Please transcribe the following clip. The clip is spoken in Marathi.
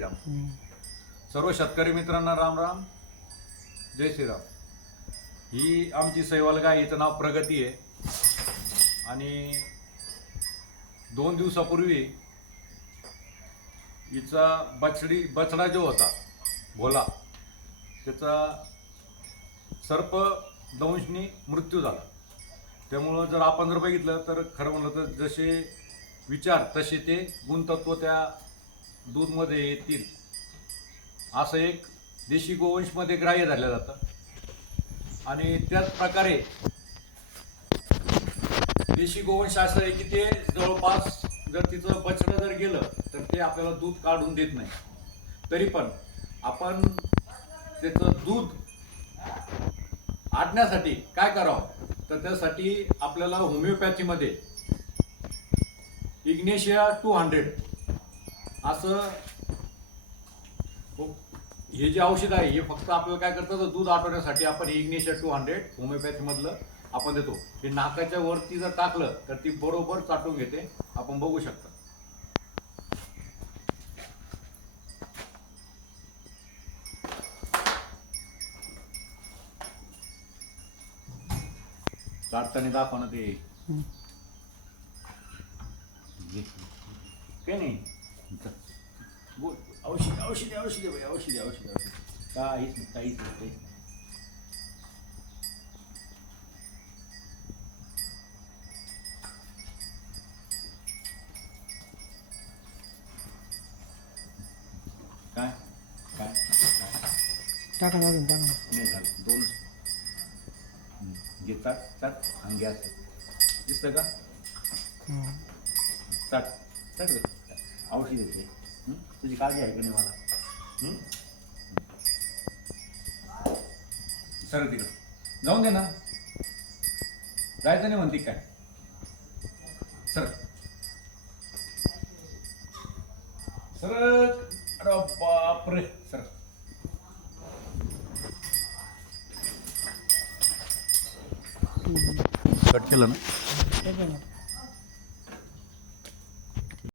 सर्व शेतकरी मित्रांना राम राम, जय श्रीराम. ही आमची सैवाल गाय, हिचं नाव प्रगती आहे. आणि 2 दिवसापूर्वी हिचा बछडा जो होता भोला, त्याचा सर्प दंशनी मृत्यू झाला. त्यामुळं जर आपण जर बघितलं तर खरं म्हणलं तर जसे विचार तसे ते गुणतत्व त्या दूधमध्ये येतील, असं एक देशी गोवंशमध्ये ग्राह्य धरलं जातं. आणि त्याच प्रकारे देशी गोवंश असं आहे की ते जवळपास जर तिचं बछडं जर गेलं तर ते आपल्याला दूध काढून देत नाही. तरी पण आपण त्याचं दूध आटण्यासाठी काय करावं, तर त्यासाठी आपल्याला होमिओपॅथीमध्ये इग्नेशिया 200 असं हे जे औषध आहे, हे फक्त आपल्याला काय करतं, तर दूध आटवण्यासाठी आपण इग्नेशिया 200 होमिओपॅथी मधलं आपण देतो. हे नाकाच्या वरती जर टाकलं तर ती बरोबर चाटून घेते. आपण बघू शकता. चाटताना दाखवा ना ते. काय नाही, बोल. औषधी भाई, औषधी काहीच नाही. काय काय टाका अजून टाका. नाही झालं, 2 घे. चाट अंगे असं दिसतं का? चाट रे. औषध येते. तुझी काळजी आहे का नाही मला? सर तिकडं जाऊन दे ना. जायचं नाही म्हणते काय? सर सर, अरे बापरे. सर कट केलं ना.